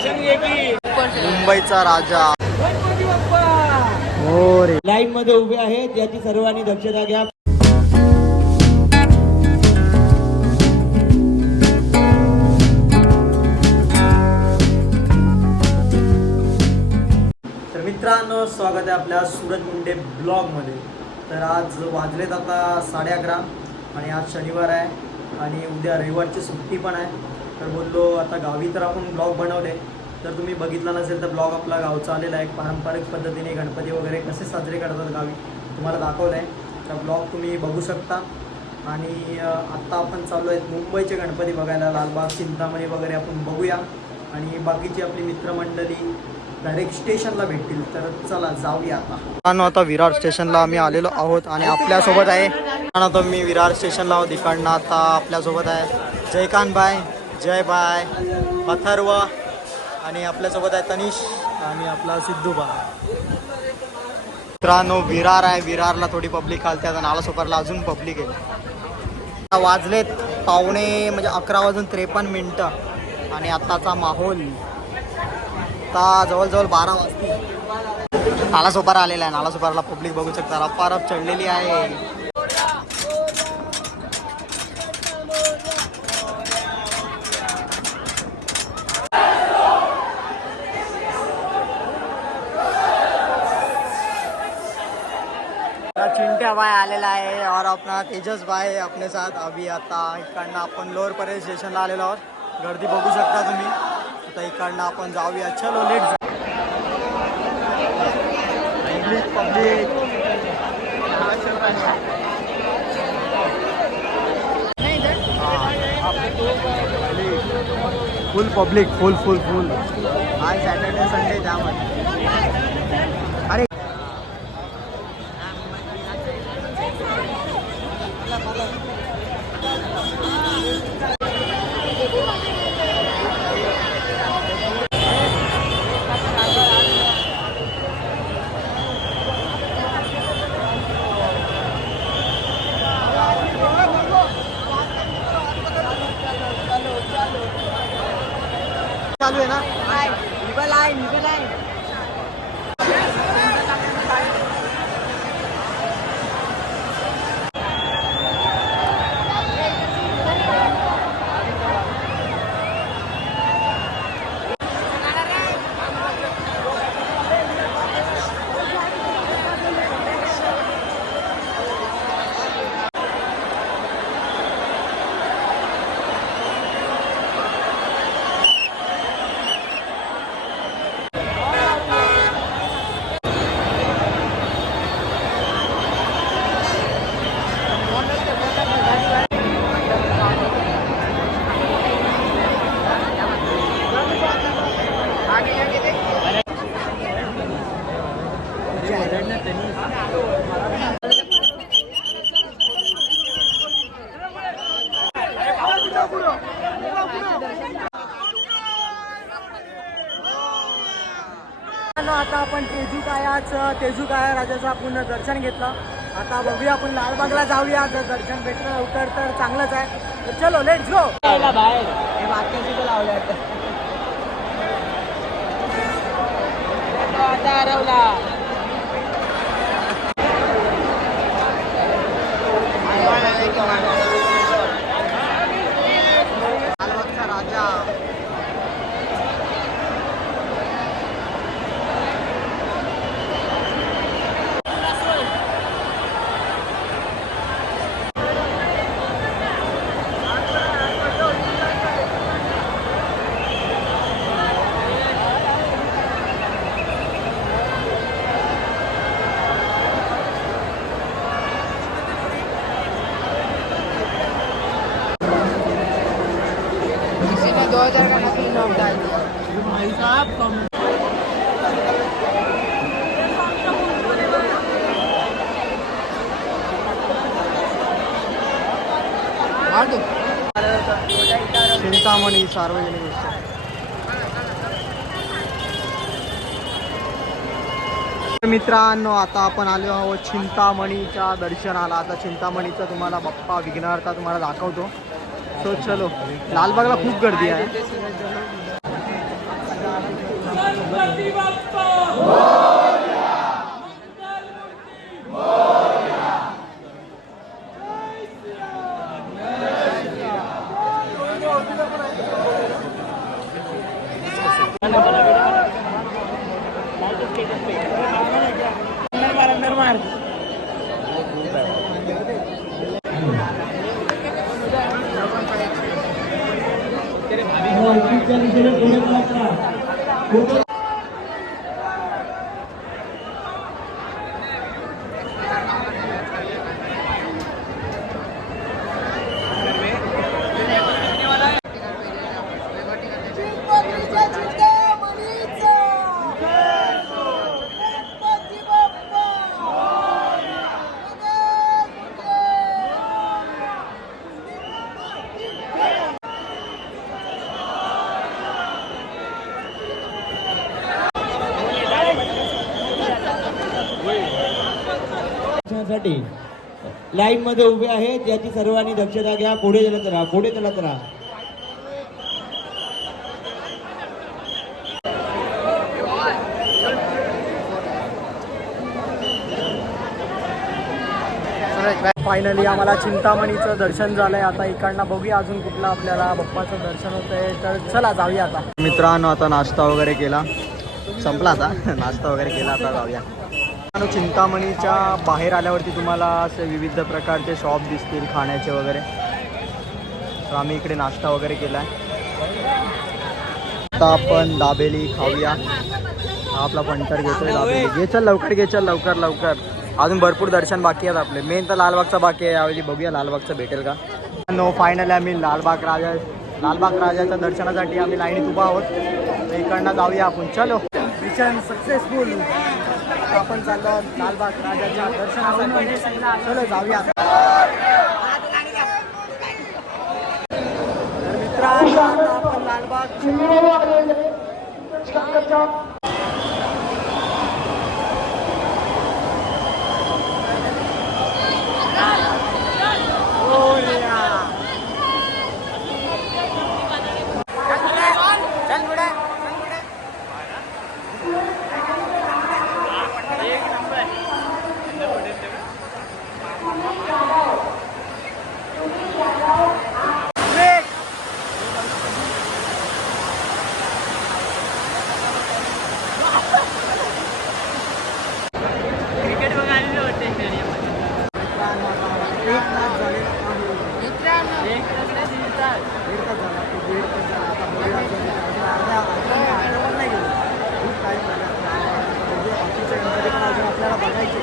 मुंबईचा राजा हो रे लाईन मध्ये उभे आहेत, याची सर्वांनी दक्षता घ्या. तर मित्रांनो, स्वागत आहे आपल्या सूरज मुंडे ब्लॉगमध्ये. तर आज वाजलेत आता 11:30 आणि आज शनिवार आहे आणि उद्या रविवारची सुट्टी पण आहे. तर बोललो आता गावी तर आपण ब्लॉग बनवले, तर तुम्ही बघितला नसेल तर ब्लॉग आपला गावचा आलेला आहे. पारंपरिक पद्धतीने गणपती वगैरे कसे साजरे करतात गावी तुम्हाला दाखवलं आहे. तर ब्लॉग तुम्ही बघू शकता. आणि आत्ता आपण चालू आहेत मुंबईचे गणपती बघायला, लालबाग, चिंतामणी वगैरे आपण बघूया. आणि बाकीची आपली मित्रमंडळी डायरेक्ट स्टेशनला भेटतील. तर चला जाऊया आता. आता विरार स्टेशनला आम्ही आलेलो आहोत आणि आपल्यासोबत आहे आता मी विरार स्टेशनला आहोत. इकडनं आता आपल्यासोबत आहे जयकांत बाय, जय बाय, अथर्व आणि आपल्यासोबत आहे तनिष आणि आपला सिद्धू बाय. मित्रांनो विरार आहे, विरारला थोडी पब्लिक आलते, आता नालासोपारला अजून पब्लिक आहे. वाजलेत पावणे म्हणजे 11:53 आणि आत्ताचा माहोल आता जवळजवळ 12 वाजतील. नालासोपारा आलेला आहे, नालासोपाराला पब्लिक बघू शकता, रप्पारप चढलेली आहे. चिंट्या भाई आलेला आहे और अपना तेजस भाई अपने साथ. अभी आता इकडनं आपण लोअर परेल स्टेशनला आलेलो आहोत. गर्दी बघू शकता तुम्ही. आता इकडनं आपण जाऊया. चलो let public full public full full full. आज सॅटर्डे संडे त्यामध्ये अरे चालू आहे ना. आता आपण तेजूकाया राजाचं आपण दर्शन घेतलं. आता बघूया आपण लालबागला जाऊया. जर दर्शन भेटलं लवकर तर चांगलंच आहे. तर चलो लेट्स गो. बाहेर हे वाक्याची लावलं आता हरवला. लालबागचा राजा चिंतामणी सार्वजनिक उत्सव. मित्रांनो आता आपण आलो आहोत चिंतामणीच्या दर्शनाला. आता चिंतामणीचा तुम्हाला बाप्पा विघ्नहर्ता तुम्हाला दाखवतो. सो चलो. लालबागला खूप गर्दी आहे. गणपती बाप्पा मोरया. मंगलमूर्ती मोरया. जय श्रीराम. जय साठी लाईन मध्ये उभे आहेत याची सर्वांनी दक्षता घ्या. पुढे चलत राहा, पुढे चलत राहा. फायनली आम्हाला चिंतामणीचं दर्शन झालंय. आता इकडनं बघूया अजून कुठलं आपल्याला बाप्पाचं दर्शन होतंय. तर चला जाऊया आता. मित्रांनो आता नाश्ता वगैरे केला, संपला आता नाश्ता वगैरे केला, आता जाऊया. चिंतामणीच्या बाहेर आल्यावरती तुम्हाला असे विविध प्रकारचे शॉप दिसतील खाण्याचे वगैरे. तर आम्ही इकडे नाश्ता वगैरे केला आहे. आता आपण दाबेली खाऊया. हा आपला पंटर घेतोय दाबेली. घे चल लवकर, घे चल लवकर लवकर. अजून भरपूर दर्शन बाकी आहेत आपले. मेन तर लालबागचा बाकी आहे. यावेळी बघूया लालबागचं भेटेल का. नो फायनली आम्ही लालबाग राजाच्या दर्शनासाठी आम्ही लाईनीत उभा आहोत. तर इकडनं जाऊया आपण. चलो मिशन सक्सेसफुल. आपण चाललो लालबाग राजाच्या दर्शनासाठी. चलो जाऊया. तर मित्रांनो आता आपण लालबाग आपल्याला बघायचे.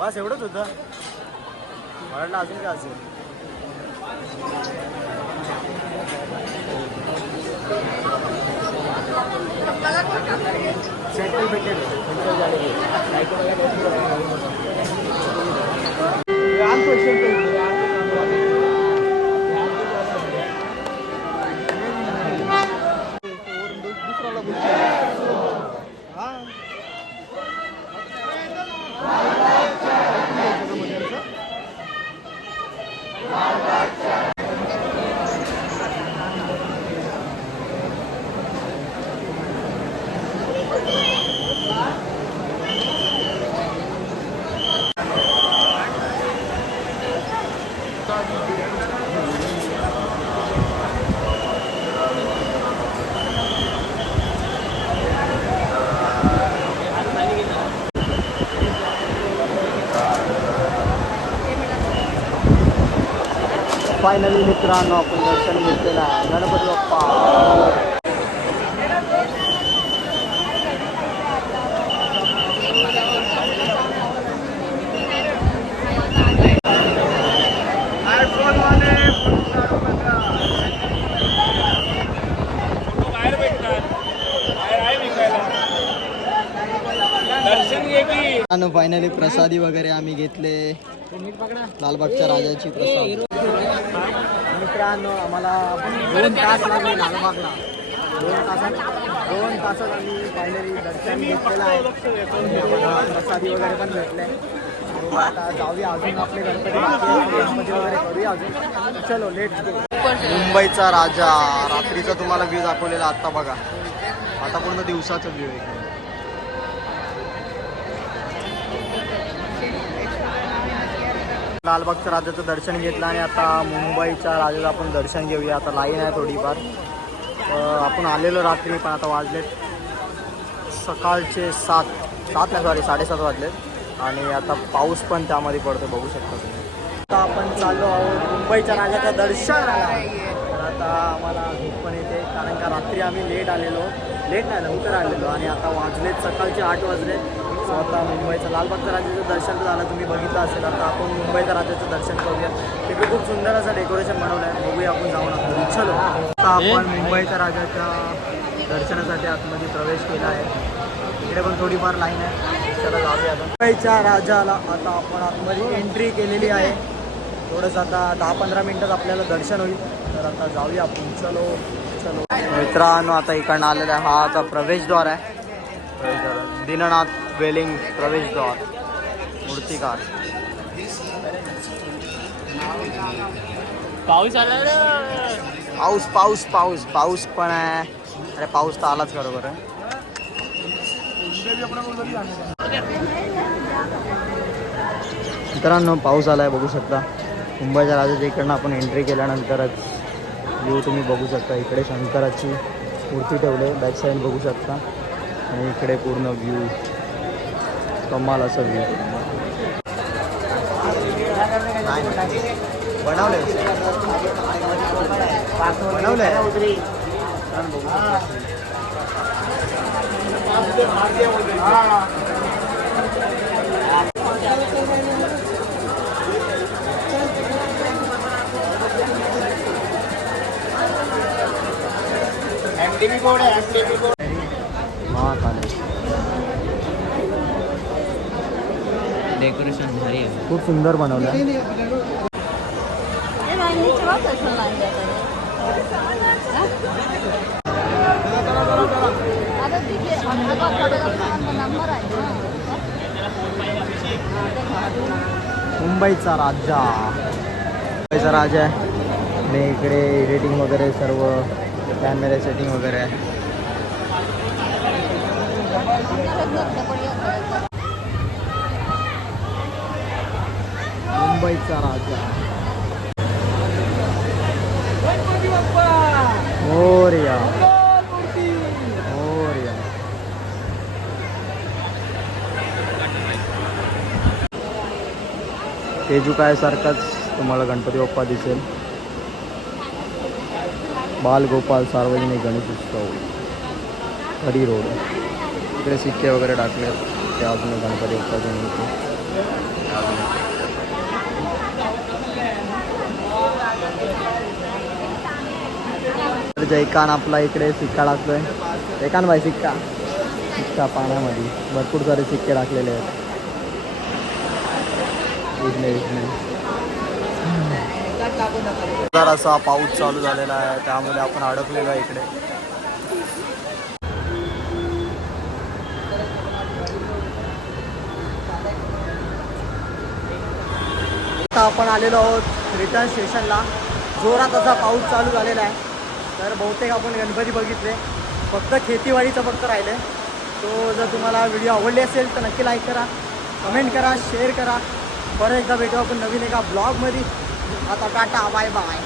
बस एवढंच होतं. मला अजून काय असेल. सेंट्रल भेटेल फायनली मित्रांनो आपण दर्शन घेतलेलं आहे गणपती बाप्पा. बाहेर भेटणार बाहेर आहे विकायला दर्शन घे की. फायनली प्रसादी वगैरे आम्ही घेतले लालबागच्या राजाची प्रसाद. मित्रांनो आम्हाला 2 तास लागले लालबागला. 2 तासात आम्ही फायनली दर्शन घेतलेलं आहे. प्रसादी वगैरे पण भेटले. आता जाऊया अजून आपले गणपती गणपती वगैरे करूया अजून. चलो लेट्स गो. मुंबईचा राजा रात्रीचा तुम्हाला व्ह्यू दाखवलेला आता बघा. आता पूर्ण दिवसाचा व्ह्यू आहे. लालबागच्या राजाचं दर्शन घेतलं आणि आता मुंबईच्या राजाचं आपण दर्शन घेऊया. आता लाईन आहे थोडीफार. आपण आलेलो रात्री पण आता वाजलेत सकाळचे 7:30 वाजलेत आणि आता पाऊस पण त्यामध्ये पडतो बघू शकता तुम्ही. आता आपण चाललो आहोत मुंबईच्या राजाचं दर्शनाला. तर आता आम्हाला झोप पण येते कारण का रात्री आम्ही लेट नाही लवकर आलेलो आणि आता वाजलेत सकाळचे 8 वाजलेत. सो आता मुंबईचं लालबागच्या राजाचं दर्शन झालं तुम्ही बघितलं असेल. आता आपण मुंबईच्या राजाचं दर्शन करूया. तिकडे खूप सुंदर असं डेकोरेशन बनवलं आहे. बघूया आपण जाऊन आलो. चलो आता आपण मुंबईच्या राजाच्या दर्शनासाठी आतमध्ये प्रवेश केला आहे. इकडे पण थोडीफार लाईन आहे. चला जाऊया आता मुंबईच्या राजाला. आता आपण आतमध्ये एंट्री केलेली आहे. थोडंसं आता 10-15 मिनटात आपल्याला दर्शन होईल. तर आता जाऊया आपण. चलो मित्रांनो आता इकडनं आलेला आहे. हा आता प्रवेशद्वार आहे. दीननाथ वेलिंग प्रवेशद्वार मूर्तिकार. पाऊस आला पाऊस पण आहे. अरे पाऊस तर आलाच बरोबर आहे. मित्रांनो पाऊस आला आहे बघू शकता. मुंबईच्या राजाच्या इकडनं आपण एंट्री केल्यानंतरच व्ह्यू तुम्ही बघू शकता. इकडे शंकराची मूर्ती ठेवली बॅक साईड बघू शकता आणि इकडे पूर्ण व्ह्यू कमाल असं व्ह्यू बनवलंय. MTV बोर्ड आहे MTV बोर्ड. डेकोरेशन भारी आहे. खूप सुंदर बनवलं आहे. मुंबईचा राजा आहे आणि इकडे एडिटिंग वगैरे सर्व कॅमेरा सेटिंग वगैरे आहे. मुंबईचा राजा मोरया. तेजुकाय सारखाच तुम्हाला गणपती बाप्पा दिसेल. बालगोपाल सार्वजनिक गणेश उत्सव हरी रोड. इकडे सिक्के वगैरे टाकलेत. ते अजून गणपती बाप्पाचे मूर्ती. जयकान आपला इकडे सिक्का टाकतोय. जयकान भाई सिक्का पाण्यामध्ये भरपूर सारे सिक्के टाकलेले आहेत. असा पाऊस चालू झालेला आहे त्यामुळे आपण अडकलेलो आहे इकडे. आता आपण आलेलो आहोत रिटर्न स्टेशनला. जोरात असा पाऊस चालू झालेला आहे. तर बहुतेक आपण गणपती बघितले. फक्त खेतीवाडीचं फक्त राहिलं आहे. तो जर तुम्हाला व्हिडिओ आवडली असेल तर नक्की लाईक करा, कमेंट करा, शेअर करा. परत एकदा भेटू आपण नवीन एका ब्लॉगमध्ये. आता टाटा बाय बाय.